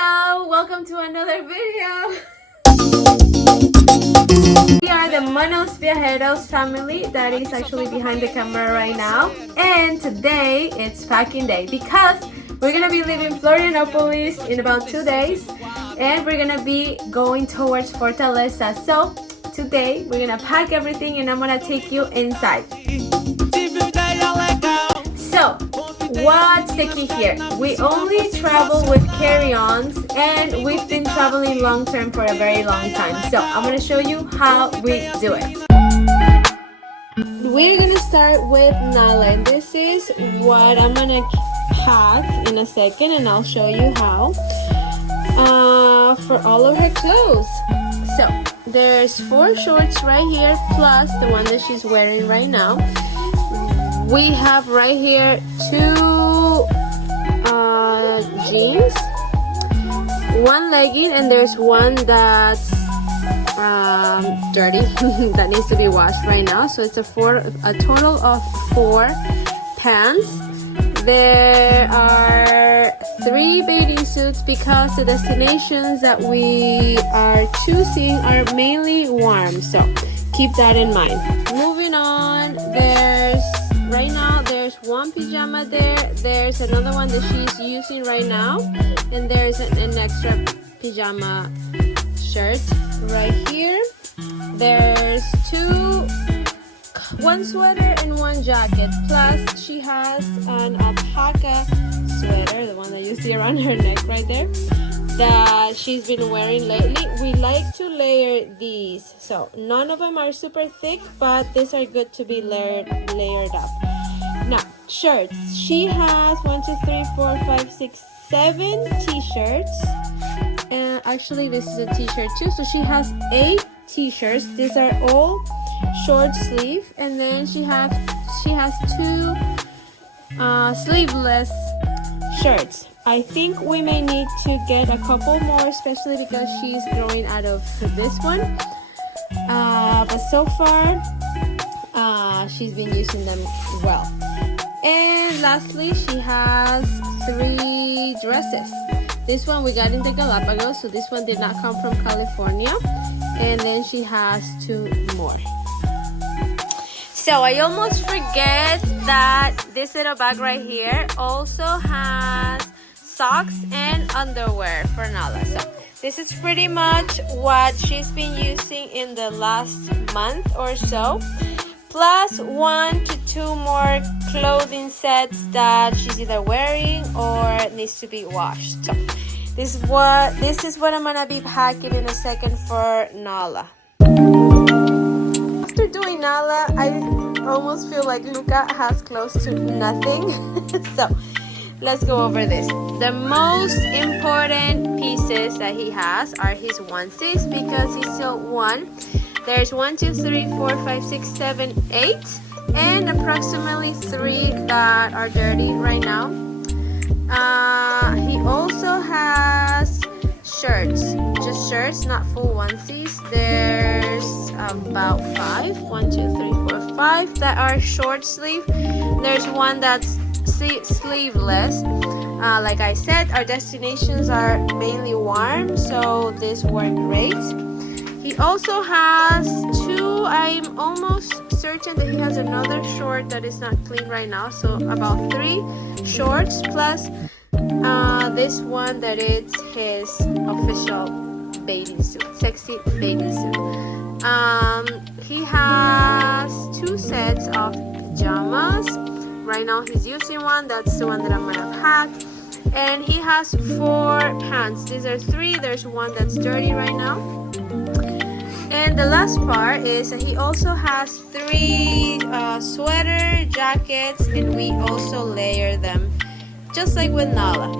Hello, welcome to another video. We are the Manos Viajeros family that is actually behind the camera right now, and today it's packing day because we're gonna be leaving Florianopolis in about 2 days and we're gonna be going towards Fortaleza. So today we're gonna pack everything and I'm gonna take you inside. So what's the key here? We only travel with carry-ons and we've been traveling long term for a very long time. So I'm going to show you how we do it. We're going to start with Nala, and this is what I'm going to pack in a second and I'll show you how. For all of her clothes. So there's 4 shorts right here plus the one that she's wearing right now. We have right here 2 jeans, 1 legging, and there's one that's dirty that needs to be washed right now. So it's a total of 4 pants. There are 3 bathing suits because the destinations that we are choosing are mainly warm. So keep that in mind. Moving on, right now there's 1 pajama there, there's another one that she's using right now, and there's an extra pajama shirt right here. There's 1 sweater and 1 jacket, plus she has an alpaca sweater, the one that you see around her neck right there, that she's been wearing lately. We like to layer these, so none of them are super thick, but these are good to be layered up. Now, shirts. She has 1, 2, 3, 4, 5, 6, 7 t-shirts. And actually, this is a t-shirt too. So she has 8 t-shirts. These are all short sleeve. And then she has 2 sleeveless shirts. I think we may need to get a couple more, especially because she's growing out of this one. But so far, she's been using them well. And lastly, she has 3 dresses. This one we got in the Galapagos, so this one did not come from California. And then she has 2 more. So I almost forget that this little bag right here also has socks and underwear for Nala. So this is pretty much what she's been using in the last month or so, plus 1 to 2 more clothing sets that she's either wearing or needs to be washed. So this is what I'm gonna be packing in a second for Nala. After doing Nala, I almost feel like Luka has close to nothing. So let's go over this. The most important pieces that he has are his onesies because he's still 1. There's 1, 2, 3, 4, 5, 6, 7, 8, and approximately 3 that are dirty right now. He also has shirts, just shirts, not full onesies. There's about 5, 1, 2, 3, 4, 5 that are short sleeve. There's 1 that's sleeveless. Like I said, our destinations are mainly warm, so this worked great. He also has 2, I'm almost certain that he has another short that is not clean right now, so about 3 shorts plus this one that is his official bathing suit, sexy bathing suit. He has 2 sets of pajamas. Right now he's using one, that's the one that I'm gonna pack. And he has 4 pants. These are 3, there's 1 that's dirty right now. And the last part is that he also has 3 sweater jackets, and we also layer them just like with Nala.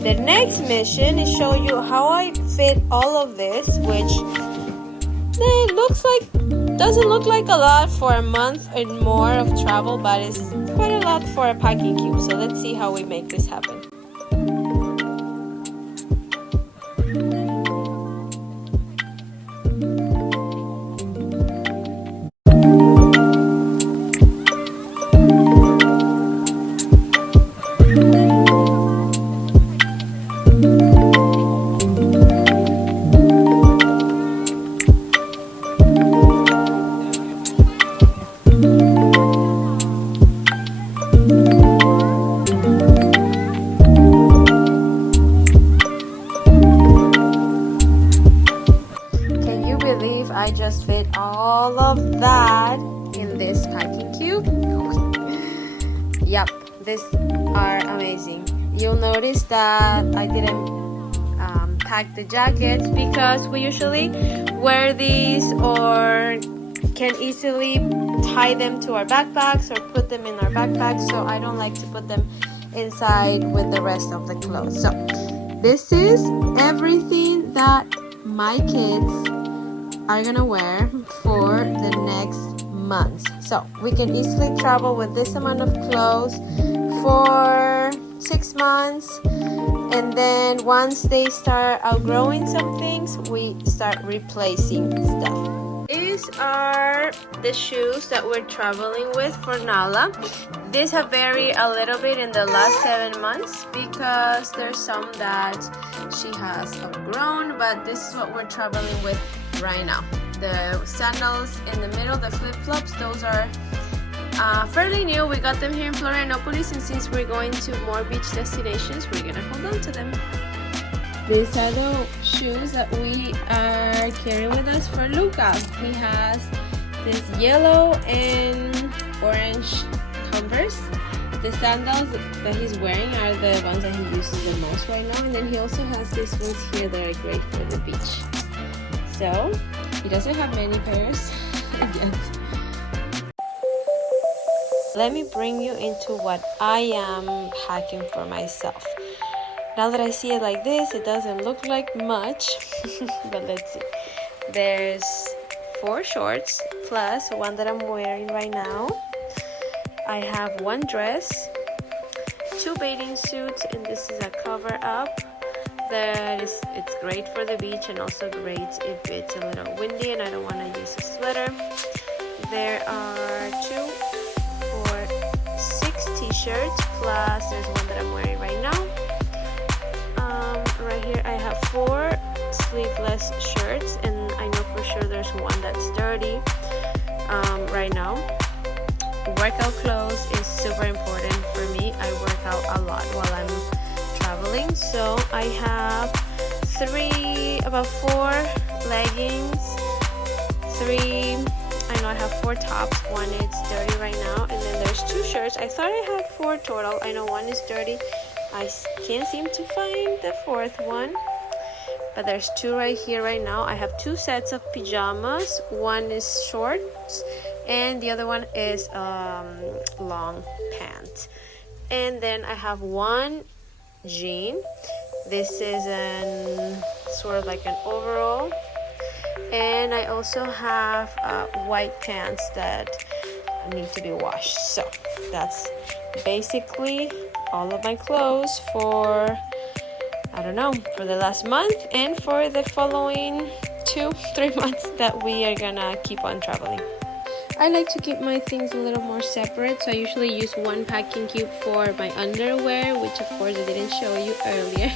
The next mission is show you how I fit all of this, which doesn't look like a lot for a month and more of travel, but it's quite a lot for a packing cube. So let's see how we make this happen. fit all of that in this packing cube. Yep, these are amazing. You'll notice that I didn't pack the jackets because we usually wear these or can easily tie them to our backpacks or put them in our backpacks, so I don't like to put them inside with the rest of the clothes. So this is everything that my kids are gonna wear for the next months. So we can easily travel with this amount of clothes for 6 months, and then once they start outgrowing some things, we start replacing stuff. These are the shoes that we're traveling with for Nala. These have varied a little bit in the last 7 months because there's some that she has outgrown, but this is what we're traveling with right now. The sandals in the middle, the flip-flops, those are fairly new. We got them here in Florianopolis, and since we're going to more beach destinations, we're gonna hold on to them. These are the shoes that we are carrying with us for Luka. He has this yellow and orange Converse. The sandals that he's wearing are the ones that he uses the most right now, and then he also has these ones here that are great for the beach. So he doesn't have many pairs yet. Let me bring you into what I am packing for myself. Now that I see it like this, it doesn't look like much, but let's see. There's 4 shorts plus one that I'm wearing right now. I have 1 dress, 2 bathing suits, and this is a cover up that it's great for the beach and also great if it's a little windy and I don't want to use a sweater. There are 2 for 6 t-shirts plus there's one that I'm wearing right now. Right here I have 4 sleeveless shirts, and I know for sure there's one that's dirty right now. Workout clothes is super important for me. I work out a lot while I'm traveling, so I have about 4 leggings, 3, I know I have 4 tops, one is dirty right now, and then there's 2 shirts. I thought I had 4 total. I know one is dirty. I can't seem to find the 4th one, but there's 2 right here right now. I have 2 sets of pajamas. One is shorts and the other one is long pants. And then I have 1 jean. This is an sort of like an overall, and I also have white pants that need to be washed. So that's basically all of my clothes for, I don't know, for the last month and for the following 2-3 months that we are gonna keep on traveling. I like to keep my things a little more separate, so I usually use 1 packing cube for my underwear, which of course I didn't show you earlier.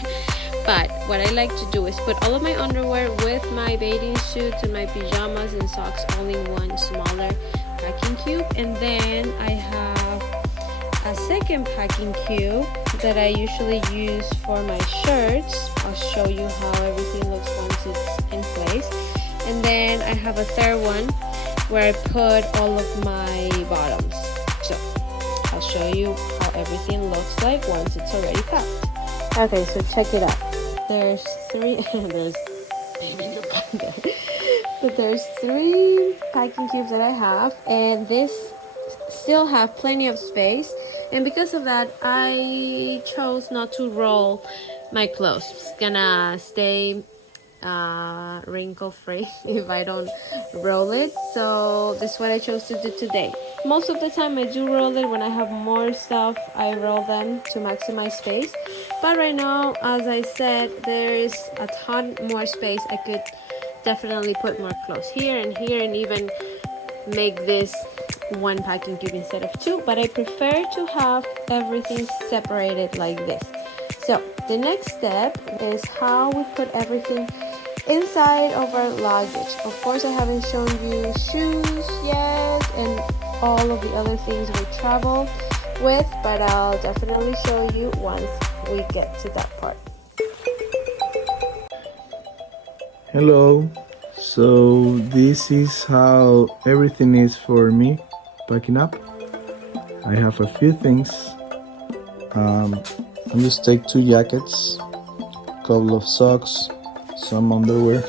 But what I like to do is put all of my underwear with my bathing suits and my pajamas and socks all in 1 smaller packing cube, and then I have a second packing cube that I usually use for my shirts. I'll show you how everything looks once it's in place. And then I have a 3rd one where I put all of my bottoms. So I'll show you how everything looks like once it's already packed. Okay, so check it out. There's 3 there's but there's 3 packing cubes that I have, and this still have plenty of space, and because of that I chose not to roll my clothes. It's gonna stay wrinkle free if I don't roll it, so this is what I chose to do today. Most of the time I do roll it. When I have more stuff I roll them to maximize space, but right now, as I said, there is a ton more space. I could definitely put more clothes here and here and even make this 1 packing cube instead of 2, but I prefer to have everything separated like this. So the next step is how we put everything inside of our luggage. Of course, I haven't shown you shoes yet and all of the other things we travel with, but I'll definitely show you once we get to that part. Hello. So this is how everything is for me packing up. I have a few things. I just take 2 jackets, a couple of socks, some underwear.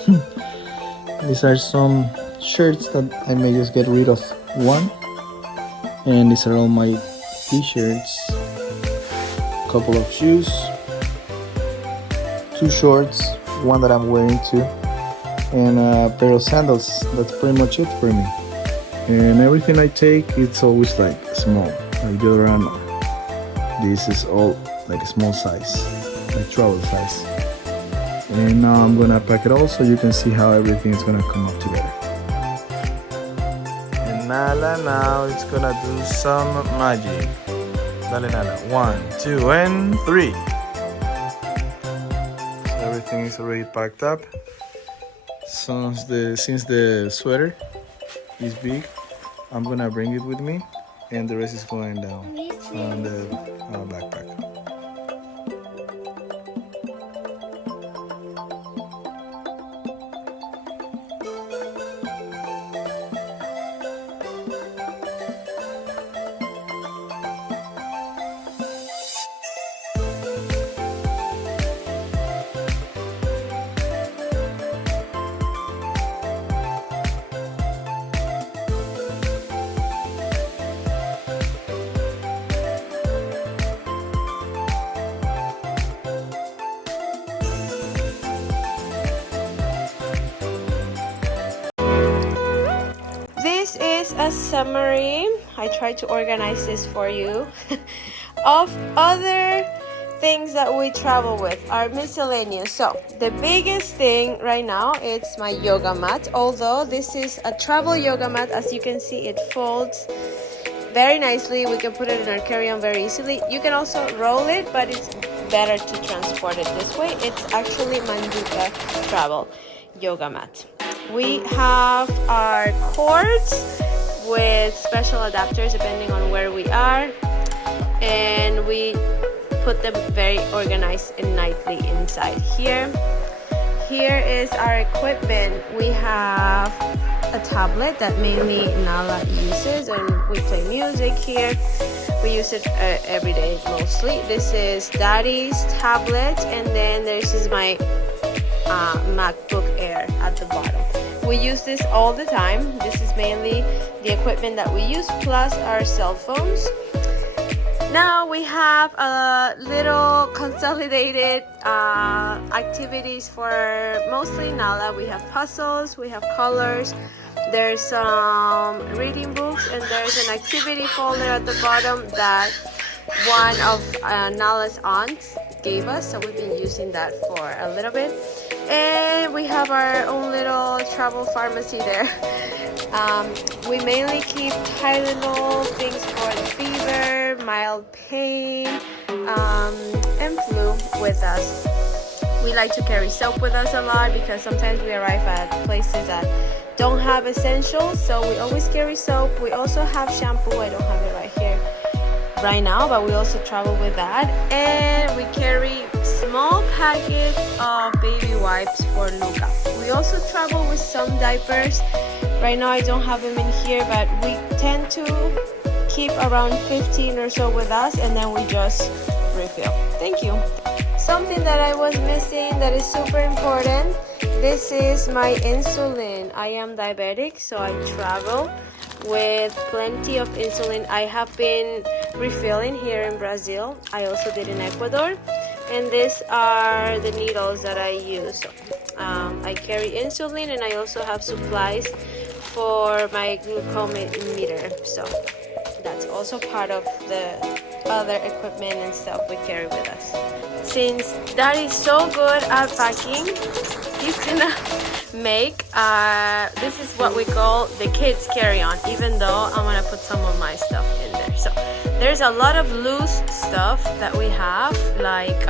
These are some shirts that I may just get rid of one, and these are all my t-shirts, a couple of shoes, 2 shorts, one that I'm wearing too, and a pair of sandals. That's pretty much it for me. And everything I take, it's always like small, like deodorant. This is all like a small size, like travel size. And now I'm gonna pack it all so you can see how everything is gonna come up together. And Nala now is gonna do some magic. Dale Nala, 1, 2, and 3. So everything is already packed up. Since the sweater is big, I'm gonna bring it with me, and the rest is going down on the backpack. This is a summary. I tried to organize this for you of other things that we travel with, our miscellaneous. So the biggest thing right now is my yoga mat. Although this is a travel yoga mat, as you can see, it folds very nicely. We can put it in our carry-on very easily. You can also roll it, but it's better to transport it this way. It's actually Manduka travel yoga mat. We have our cords with special adapters depending on where we are, and we put them very organized and nicely inside here. Here is our equipment. We have a tablet that mainly Nala uses, and we play music here. We use it every day mostly. This is Daddy's tablet, and then this is my MacBook Air at the bottom. We use this all the time. This is mainly the equipment that we use, plus our cell phones. Now we have a little consolidated activities for mostly Nala. We have puzzles, we have colors, there's some reading books, and there's an activity folder at the bottom that one of Nala's aunts gave us, so we've been using that for a little bit. And we have our own little travel pharmacy there. We mainly keep Tylenol, things for the fever, mild pain, and flu with us. We like to carry soap with us a lot because sometimes we arrive at places that don't have essentials, so we always carry soap. We also have shampoo. I don't have it right here right now, but we also travel with that. And we carry small packets of baby wipes for Luka. We also travel with some diapers. Right now I don't have them in here, but we tend to keep around 15 or so with us, and then we just refill. Thank you. Something that I was missing that is super important, this is my insulin. I am diabetic, so I travel with plenty of insulin. I have been refilling here in Brazil. I also did in Ecuador. And these are the needles that I use. I carry insulin, and I also have supplies for my glucometer. So that's also part of the other equipment and stuff we carry with us. Since Dad is so good at packing, he's gonna make this is what we call the kids carry-on, even though I'm gonna put some of my stuff in there. So there's a lot of loose stuff that we have, like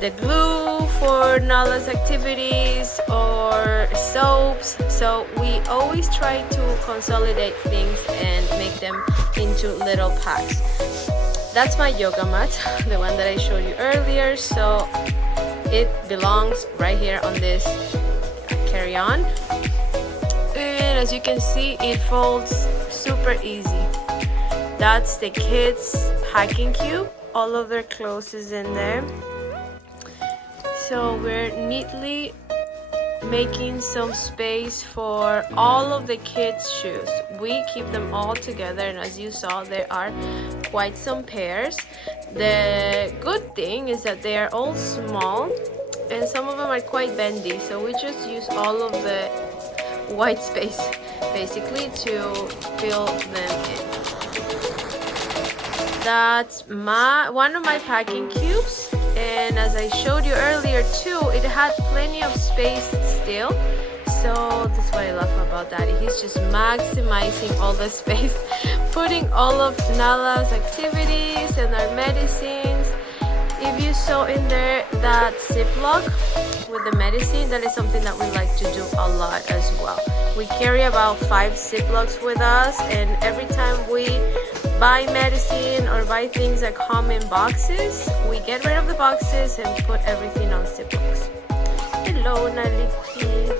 the glue for Nala's activities or soaps. So we always try to consolidate things and make them into little packs. That's my yoga mat, the one that I showed you earlier. So it belongs right here on this carry-on. And as you can see, it folds super easy. That's the kids' packing cube. All of their clothes is in there. So we're neatly making some space for all of the kids' shoes. We keep them all together, and as you saw, there are quite some pairs. The good thing is that they are all small, and some of them are quite bendy, so we just use all of the white space basically to fill them in. That's one of my packing cubes, and as I showed you earlier too, it had plenty of space still. So that's what I love about Daddy. He's just maximizing all the space, putting all of Nala's activities and our medicines. If you saw in there that Ziploc with the medicine, that is something that we like to do a lot as well. We carry about 5 Ziplocs with us, and every time we buy medicine or buy things that come in boxes, we get rid of the boxes and put everything on Ziplocs. Hello, Naliki.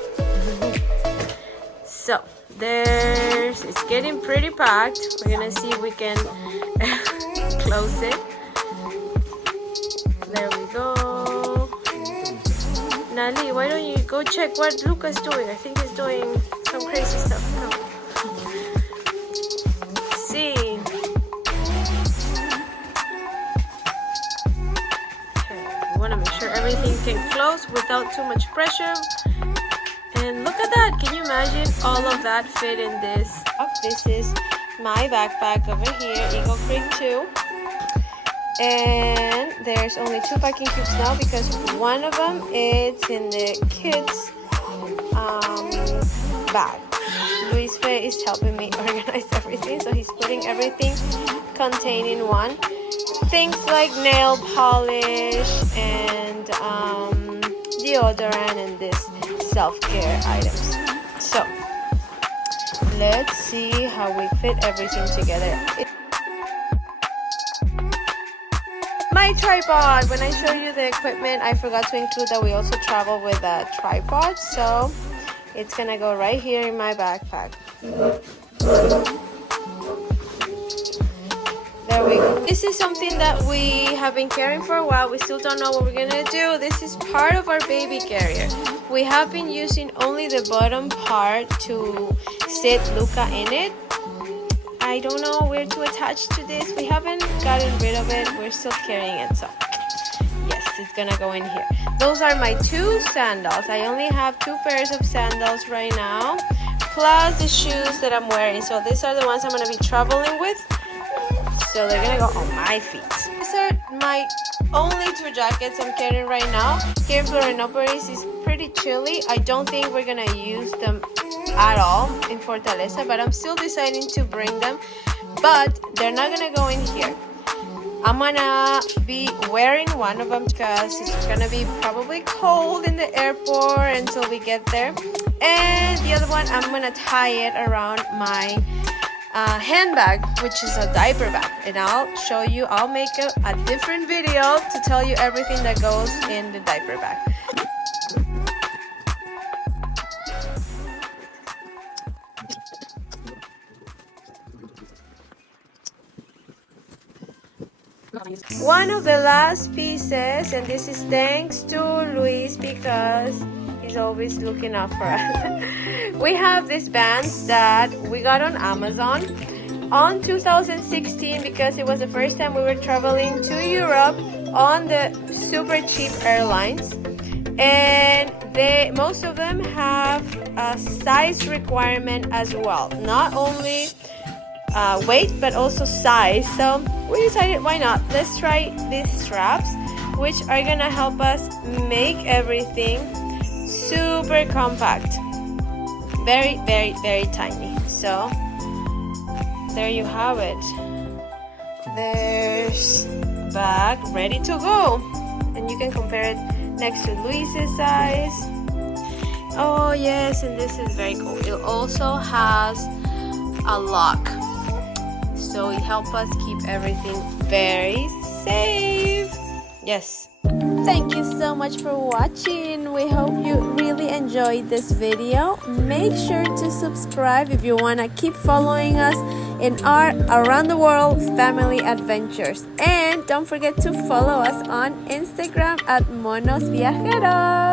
So it's getting pretty packed. We're gonna see if we can close it. There we go. Nali, why don't you go check what Luka's doing? I think he's doing some crazy stuff. Come. See. Okay, we want to make sure everything can close without too much pressure. And look at that. Can you imagine all of that fit in this? Oh, this is my backpack over here, Eagle Creek 2. And there's only 2 packing cubes now because one of them is in the kids' bag. Luisfe is helping me organize everything, so he's putting everything containing one. Things like nail polish and deodorant and this self-care items. So let's see how we fit everything together. My tripod. When I show you the equipment, I forgot to include that we also travel with a tripod, so it's gonna go right here in my backpack. There we go. This is something that we have been carrying for a while. We still don't know what we're gonna do. This is part of our baby carrier. We have been using only the bottom part to sit Luka in it. I don't know where to attach to this. We haven't gotten rid of it. We're still carrying it, so yes, it's gonna go in here. Those are my 2 sandals. I only have 2 pairs of sandals right now, plus the shoes that I'm wearing. So these are the ones I'm gonna be traveling with. So they're gonna go on my feet. These are my only 2 jackets I'm carrying right now. Here in Florianopolis is pretty chilly. I don't think we're gonna use them at all in Fortaleza, but I'm still deciding to bring them, but they're not gonna go in here. I'm gonna be wearing one of them because it's gonna be probably cold in the airport until we get there, and the other one I'm gonna tie it around my handbag, which is a diaper bag, and I'll show you. I'll make a different video to tell you everything that goes in the diaper bag. One of the last pieces, and this is thanks to Luis because he's always looking out for us. We have these bands that we got on Amazon on 2016 because it was the first time we were traveling to Europe on the super cheap airlines, and most of them have a size requirement as well, not only weight but also size. So we decided, why not, let's try these straps, which are gonna help us make everything super compact, very tiny. So there you have it. There's bag ready to go, and you can compare it next to Luis's size. Oh yes, and this is very cool. It also has a lock, so it helps us keep everything very safe. Yes. Thank you so much for watching. We hope you really enjoyed enjoyed this video, make sure to subscribe if you want to keep following us in our around the world family adventures. And don't forget to follow us on Instagram at Monos Viajeros.